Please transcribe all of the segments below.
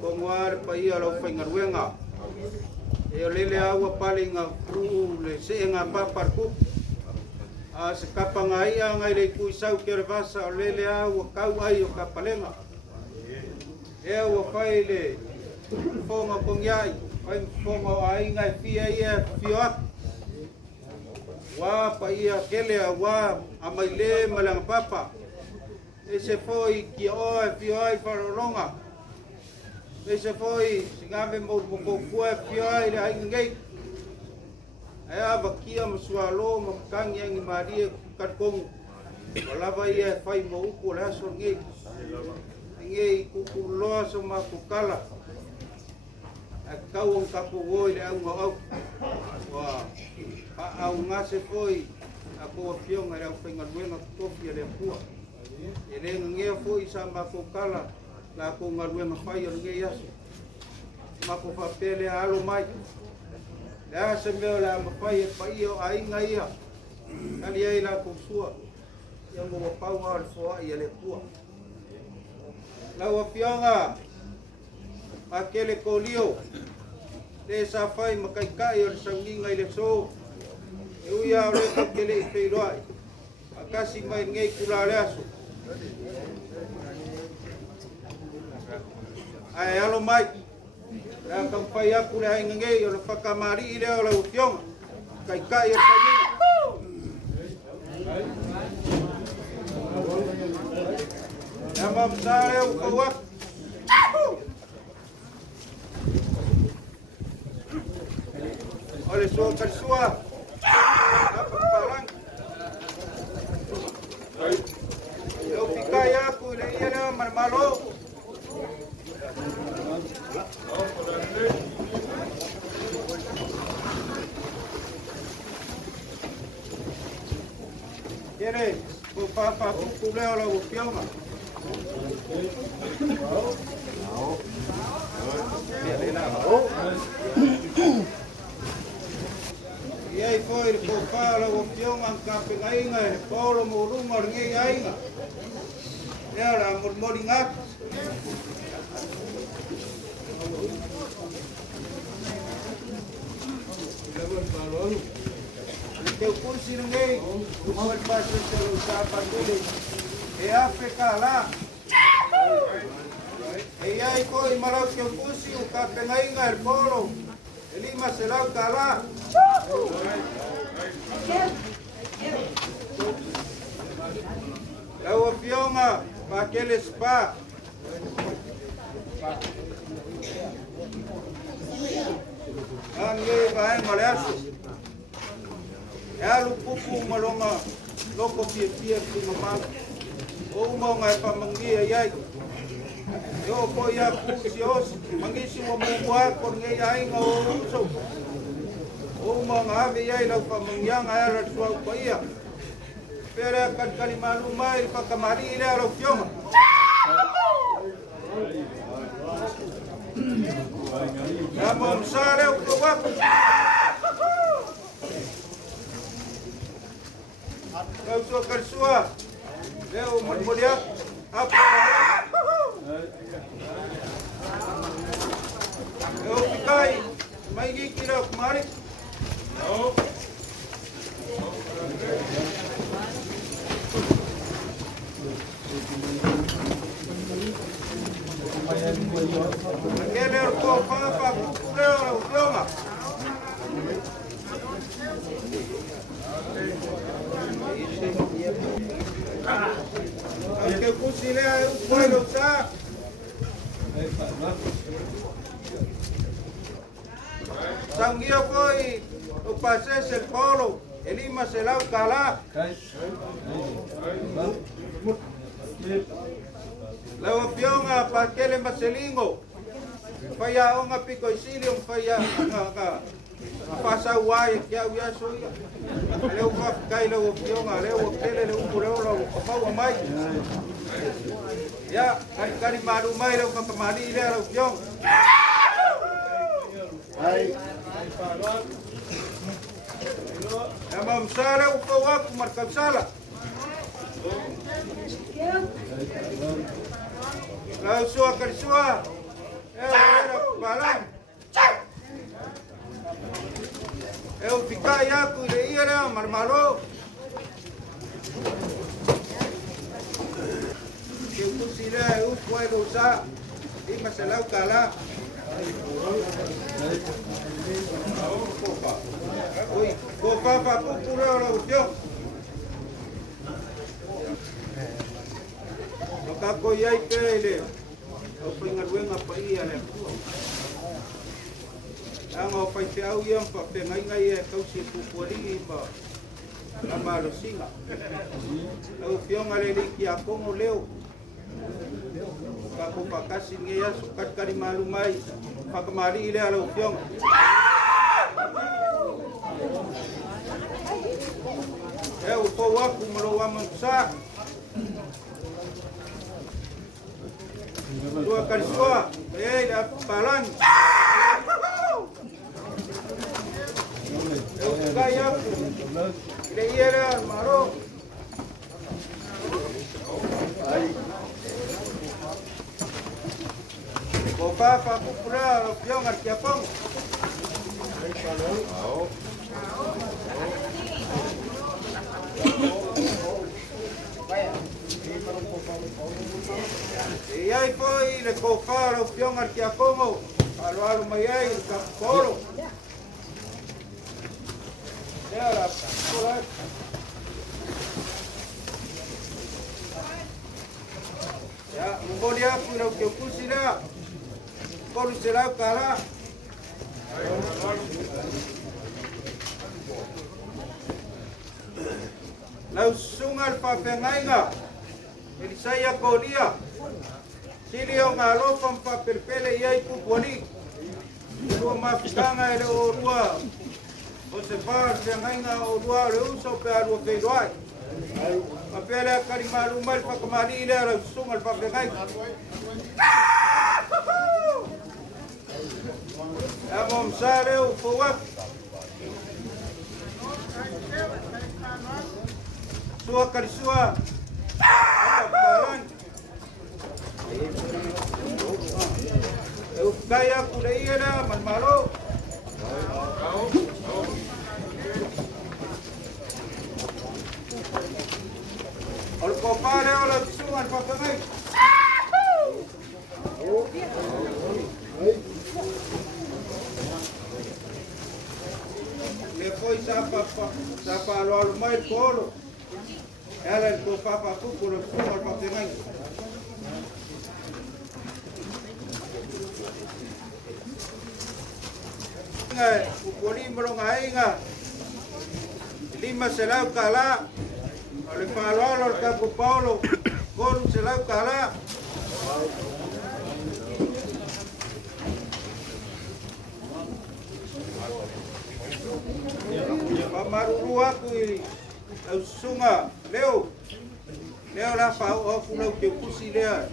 Kongoar pa ia lo whaingaruenga. E o lele aua pale ngā kru le se ngā paparku. A se kapanga ia ngai le kui sau ke re vasa o lele aua kau ai o kapalenga. E aua whai le whonga kongiai. Whai whonga o ai ngai fia ia fioak. Wā pa ia kelea wā amai le malanga papa. E se foi ki oe fioai wharoronga. E se foi singave mo ko fue fioai le ai ngei. E ava kia masualo mo kangi angi maria katkong. Walava ia fai mo uko le aso ngei. Ngei kuku loa so ma kukala. E kauong kapu woi le au ngau. Wa au ngase foi ako fionga le au whaingaruenga kofia le pua. E le ngea foi sa ma kukala. La ko ngaruenga whai o ngei aso. Ma ko whapele alo mai. Le asa meo le ama whai e whai o ainga ia. Kali ei la ko sua. Ia mo wapau ngā le whoa ia le pua. Lau a fionga. A kele ko lio. Le sa whai makaikai o le saunginga i le so. E uia o le ka kele i peiroai. A kasi mai ngei kula le aso. Ai alo mai. La kampai aku le ai ngei o le whakamari i leo lau fionga. Kai o saunginga. Ya mamsare o kawak. Oleh so kersua. Apa parang? Yo pikai aku le ia malo. Kere, ko papa ku leo lo pionga. Iai foi ko pala o pionga ka pengainga e polo mo runga ngai ainga. Ya la mormoringa. Teu cursi ngai, o passo pelo sapa dele. E África lá. E aí coi marau teu cursi o capengainga el polo. Elima se lau lá. É o pionga para aquele spa. Angue vai malaço. É a lupupu malonga loko pia kuma mal. O monga pa mangia yai. Yo po ya kusios mangisi mo mua kon ngai ai ngo so. O monga ave yai la pa mangiang ai ra suau pa ia. Pera kan kali malu mai pa kamari ile ro fioma. Ya mamsare o kawak. Kau so kersua. Leo mulia apa? Leo pikai. Mai gi kira kemari. Kele ko papa ku leo fioma. Que cozinha o pueblo está. Sanguio foi o passeio el polo, elima se lau cala. La opionga pa aquele maselingo. Faya onga pico isilio faya pasa uai que havia soia. Leu fa kai leu opionga leu kele leu puleu leu pau mai. Ya, kari maru mai leu pa mari leu opiong. Ai. Ya mamsara o kawak markapsala. Lau sua karisua. Era palang. Eu fikai aku ile ira marmalo. Que tu sila eu puedo usar e masalau kala. Oi, ko papa pupura ora utio. Kako yai pele. O pinga ruenga pa ia le. Anga o pai te au iam pa penga inga ia kausi pupuri pa. La malo singa. Au fionga le liki a kongo leo. Kako pakasi ngeia sukat kari malu mai. Pakamari ile ala fionga. Eu po waku malo wamansa. Dua kali sua, dah palang. Kaya, ini ia maro. Kopa aku pura, pion arkiapong. E aí foi le cofar o pion arquiapomo, alo mai ai caporo. Era por ya, molia pura que pusira. Por será o cara. Lau sungal pa pengainga. Ele saia colia. Sili o ngalo pa perpele ia ipu poli. Rua mafitanga ele o rua. O se par pengainga o rua le uso pe a rua pedoai. A pele kari malu mal pa kamari ile lau sungal pa pengainga. Amom sare o fowak. Sua karisua. Eu kaya kuleira malmalo. Al kopare ola sungan pakamai. Le foi sapa lo mai polo. Ela ko papa pupuro sungan pakamai. O polímero ngainga lima selau kala ole palolo al capo Paulo con selau kala pamaruru aku au sunga leo la fa o fulau ke pusi lea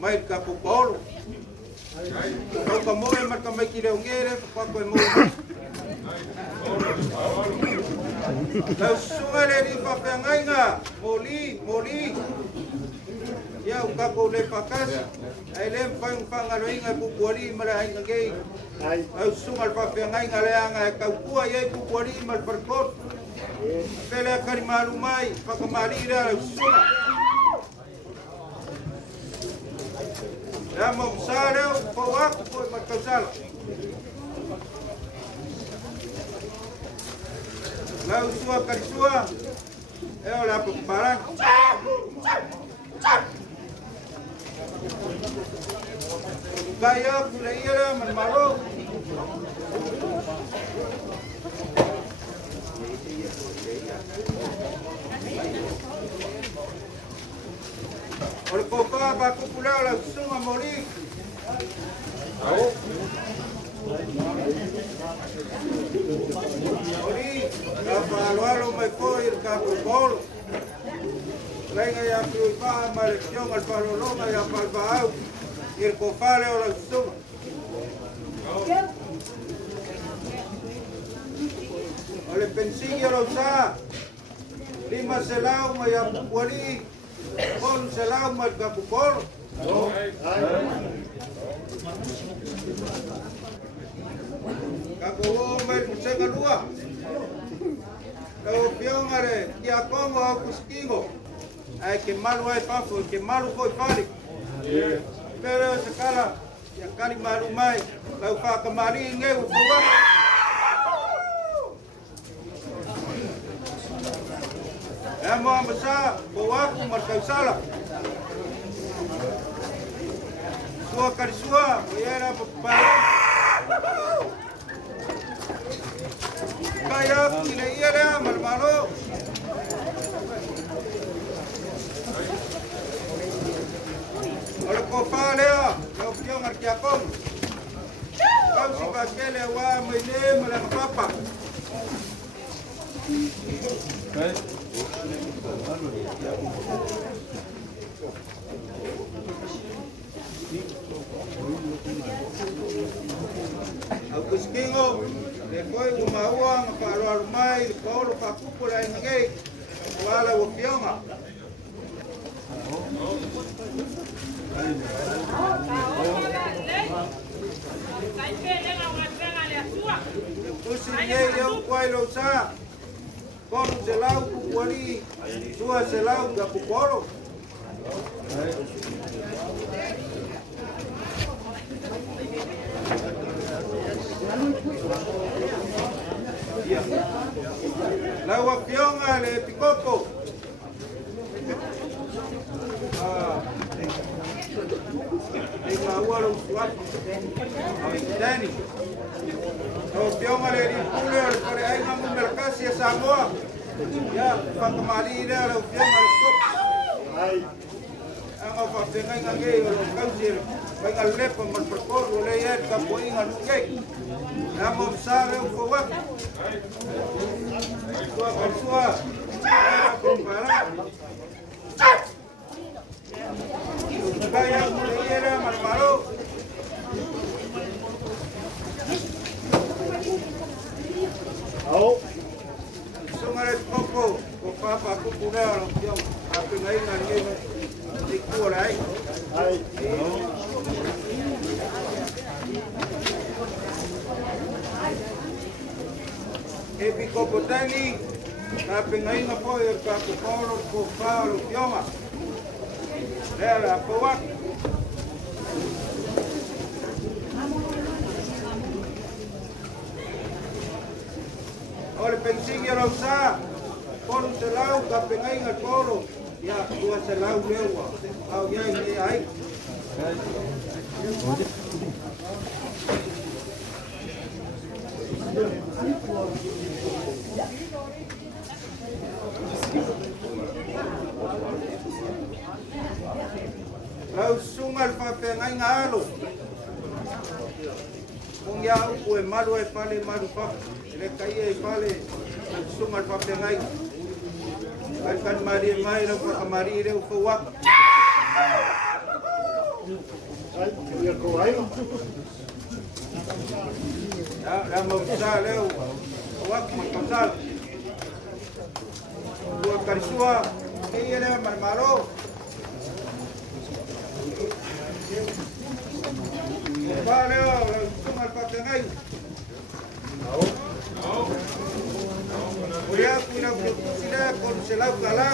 mai capo Paulo. Kau kamoe marka mai ki leo ngere, kako e moe. Kau sunga le ni whawhiangainga, moli. Ia u kako le whakasi, ai le mwhaiung whangaroinga pupuari mara hainga ngei. Kau sunga le whawhiangainga le anga e kau kua iei pupuari mara wharkot. Pele a kari maru mai, whakamari rea au sunga. Ya mau sareu pawak foi marcausala. Lau sua karisua. Eu lá pro parang. Gaya kuleira manmalo. Olha copa para popular la suma morir. Morir. La para me foi el capo polo. Venga ya prueba maldición al palo longa ya palbao. El cofale o la suma. Olha pensinha lo sa. Lima selau ma ya puari. Con selau ma capupol. kuskingo. Ai ke malu ai papo, ke malu foi pali. Pero se kala, ya kali malu mai, lau whakamari nge ufuwa. E mo amasa, ko aku markausala. Sua karisua, ko era papara. Kaya kile ia malmalo. Ora ko palea, ko pio markiakon. Kau si bakele wa mele malang papa. Aku skingo, depois uma uang para o mai, polo para cúpula em ninguém, wala o pionga. Pusi ninguém eu quai lo sa, quando se lau kuali, sua se lau da pupolo. Lau a pionga le picopo. Ika ualo suapo. Dani. Lau pionga le ripule al pare ainga mu merkasi Samoa. Ya, pakamali ina lau pionga le stop. Ang papengai ngai o kausir. Pengal lepa man perkor le yer kapoinga nukek. Namo sare o fowak. Sua persua. Kaya mulera malmaro. Au. Sungare koko, ko papa ko pura lo pion. Ape ngai ngai ni ko lai. Ai. Epi koko tani. Ape ngai na po e ka ko polo ko pa lo pion. Era poak. Ole pensing yo sa. Polo se lau ka pengai ngal polo. Ya, dua se lau lewa. Au ya ni ai. Lau sungal pa pengai ngalo. Kung ya u e malu e pale malu pa. Ele kai e pale sungal pa pengai. Kai kan mari mai lau pa mari le u fuak. Ai, ko ai. Ya mo sa leu. Fuak makasal. Dua karisua. Kaya le marmalo. Vale, son al patenay. Voy a cuidar con se la cala.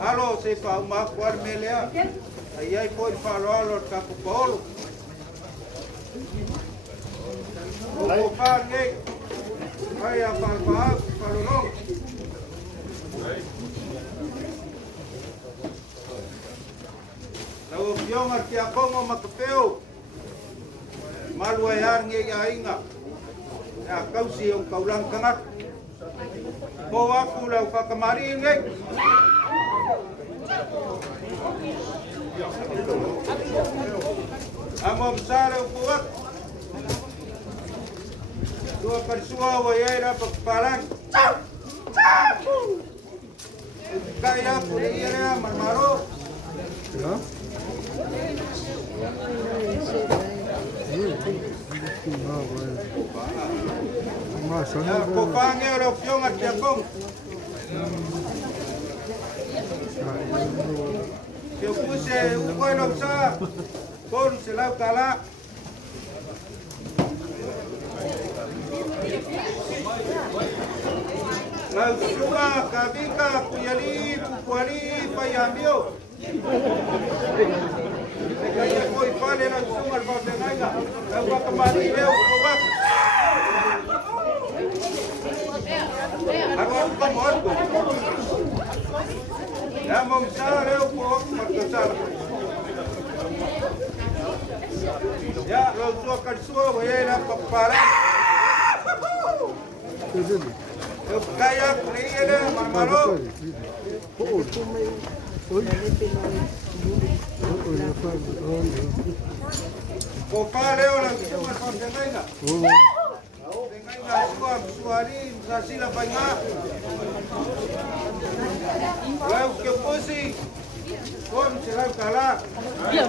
Halo, se fa uma qual melhor. Aí pode falar o capo polo. O pague. Vai a palpar, falou não. Lau piong arti akongo makapeo. Malu ayar nge ainga. Ya kausi yung kaulang kangat. Ko aku lau kakamari nge. Amom sare upuak. Dua persua wayera pagpalang. Kaya puliyera marmaro. Ya. Ya, kopange ora opción at yapong. Eu puse o coelho sa, por se lá cala. Lau sunga kavika kuyali kuali payambio. Kaya koi pale lau sunga alpatengaga. Lau wakamari leo kowak. Ako kamot ko. Ya momsa leo kowak magkasar. Ya lau suwa kalsuwa waya na papala. Kaya kuliya na mamaro. Kopa leo lang sunga pagdengay Dengay na suwa suwali sa sila pa nga. Law kyo pusi. Kom sila kala. Biya.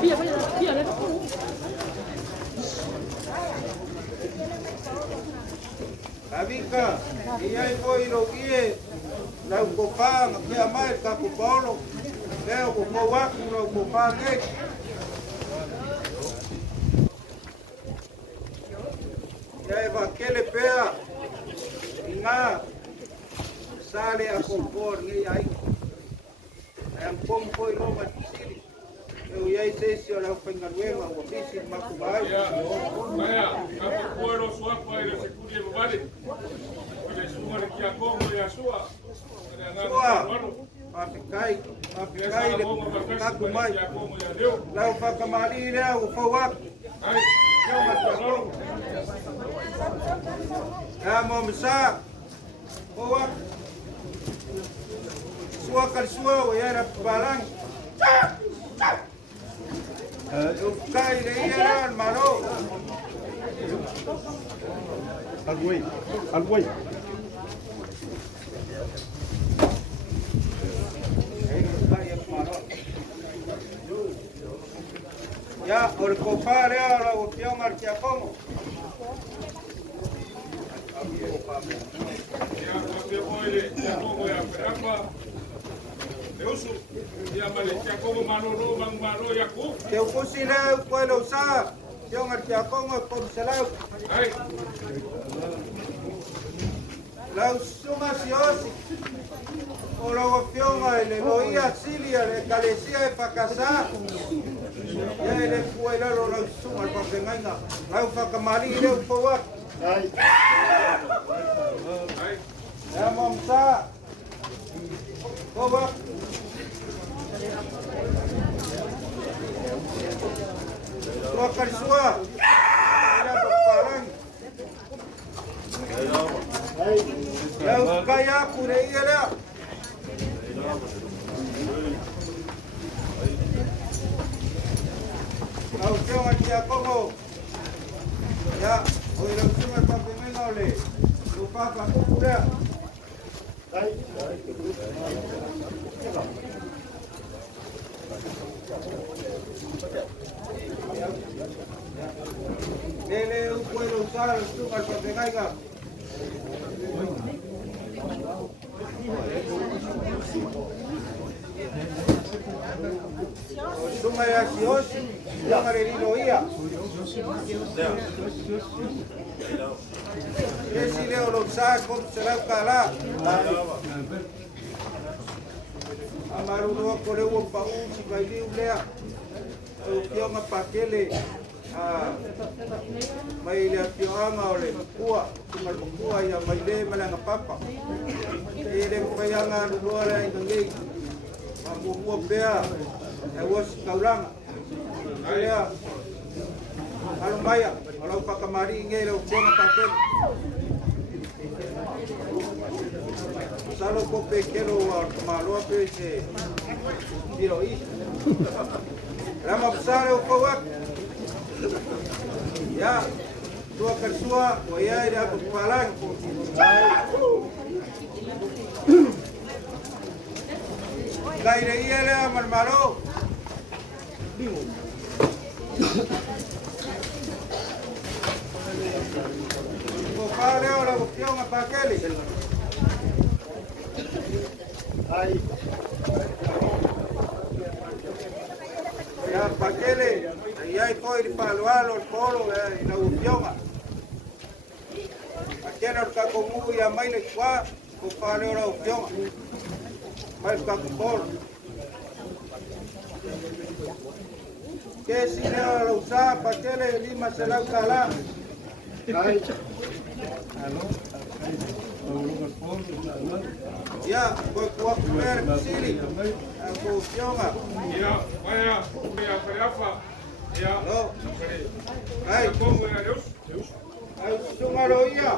Kabika, iyay ko ilogie, lau kopang, kaya mai kapupolo, leo kumawak, lau kopangek. Iyay bakele pea, inga, sale a kompor ngiyay. Ayang pompo iloma sili. Iyay sesio lau pengaluema, wapisi makubay. Vaya, kapukuero suapa ile sikurie bobale. Ile suma ni kia Kongo ya sua. Mapikai le kakumai. Lau pakamali leo ufawak. Ya momsa. Fawak. Sua kalsua wayara balang. Ukai le iran maro. Alguay. Ya, por compare ahora opción arquiapomo. Ya kwa ile ya Kongo ya Perapa. Eusu ya male kia Kongo manoro mangmaro ya ku. Que o cusile puede usar. Opción arquiapomo por salao. Ai, La suma siosi. O la opción le voy a Silia, le calecía de pacasá. Ya le fue la suma para que venga. La facamari le fue. ai. Ya momsa. Fue. Tua karsua. Ya parang. Ya kaya kurei ya. Au kau aja kongo. Ya, oi lang sunga pa pemena ole. Lupa pa kuda. Dele puedo usar sunga pa pemena. Suma ya sios, ya marerino ia. Esi leo lo sa con será cala. Amaru no kore wo pa u si vai li ulea. O pio nga pakele. Mai le pio anga ole kua, kumal kua ya mai le malanga papa. Ele ko yanga lu ala ngi. Mamua bea. Ewas kaulang. Kaya kalau maya, kalau pakamari ingay lo buang pakai. Salo ko pekero malo pe se diro is. Rama besar ko wak. Ya, dua kersua, waya dia kepalang. Gaire iya le amal malo. Kopale ora opción a pakele. Ai. Ya pakele, aí foi de palo al polo na opción. na ka ko mu ya mai le kwa ko pa le ora opción mai ka ko que si le lo usa pa que le lima se la cala ya ko ver siri ko opción ya vaya Farafa ya no ai como é Deus ai sungalo ia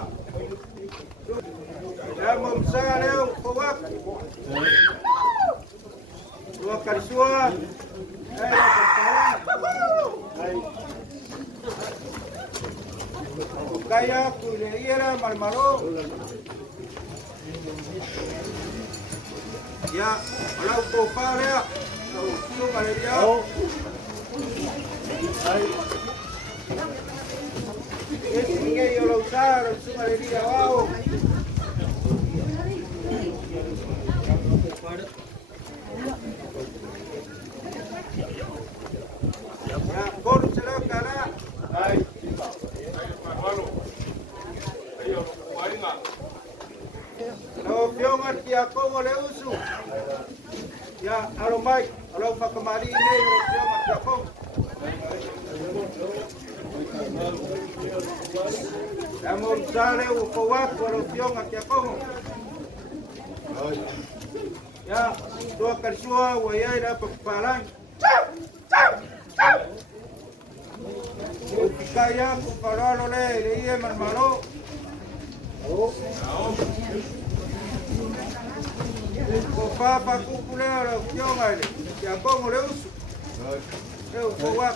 ya mamsa leo ko wak dua karisua kaya kuleira marmaro ya alau ko pare tu maleria que yo lo usaron su maleria wow ya por se lo cara ai Pablo ayo wainga no pion artia como le uso ya alo mai alo pa kamari ne lo pion artia como Amor sale o coac por opción aquí a como. Ya, tu acarsua o ya irá para o kaya ko para lo le ie marmaro. Ko papa kukule la opción ale. Ya como le uso. Eu coac.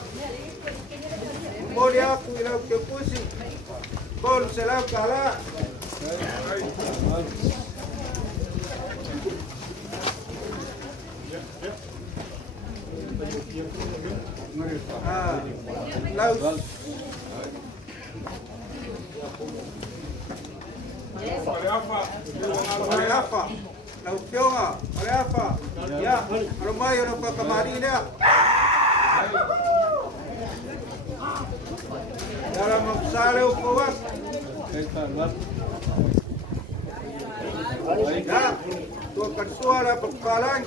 Moria ku ila ke pusi. Con se la cala. Laus. Farafa. La opción a Farafa. Ya, Romayo no pa camarina. Dalam sale o kuat. Ya, tu akan suara pepalang.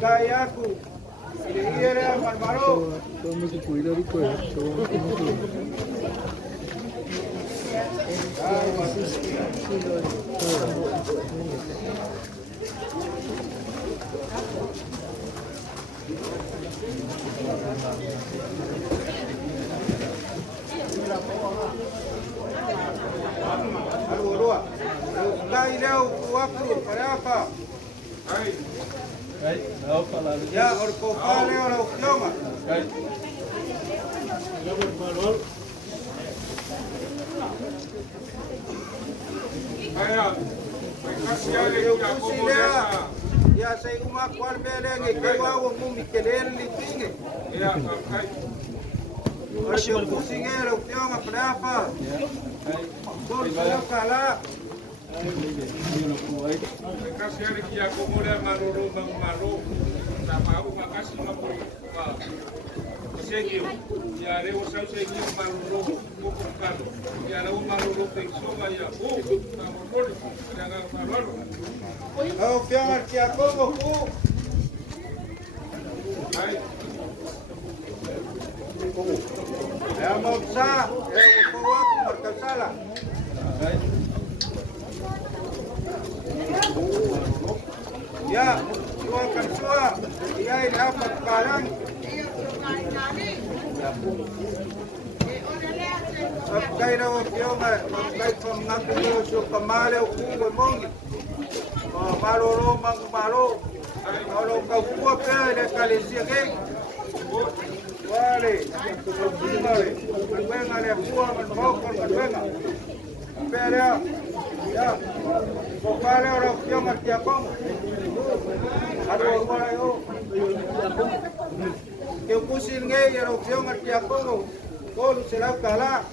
Kaya aku. Ini era marmaro. Vamos a cuidar de cuerpo. Dua. Kaya leo waktu para apa? Ya, orko pale ora opción. Kaya kasih ale ya como ya saya rumah kual beleng ke bawa mumi kelen lipinge. ya kai Orko pusinge ora opción para apa? Por kala. kasih ale ya como le maroro sama aku makasih ngapoi Seguiu, ya leo sau seguiu maroro buku kado, ya leo maroro pensoma ya tamor ya nggak maroro. Opción aquí a como ku. Hai, Ya moksa, kuat berkasala. Ya, dua karsua, ya ini apa sekarang? Kaya na opción, kaya kung nakulo sa kamale o kubo mongi. Maloro malo. Kalau kau kuat kaya kalisia keng. Vale, vale. Venga le kuat menrokok venga. Espera. Ya. Vale ahora opción aquí a con. Aduh, vale yo. Que pusin ngai ya opción aquí a con. Kau selalu kalah.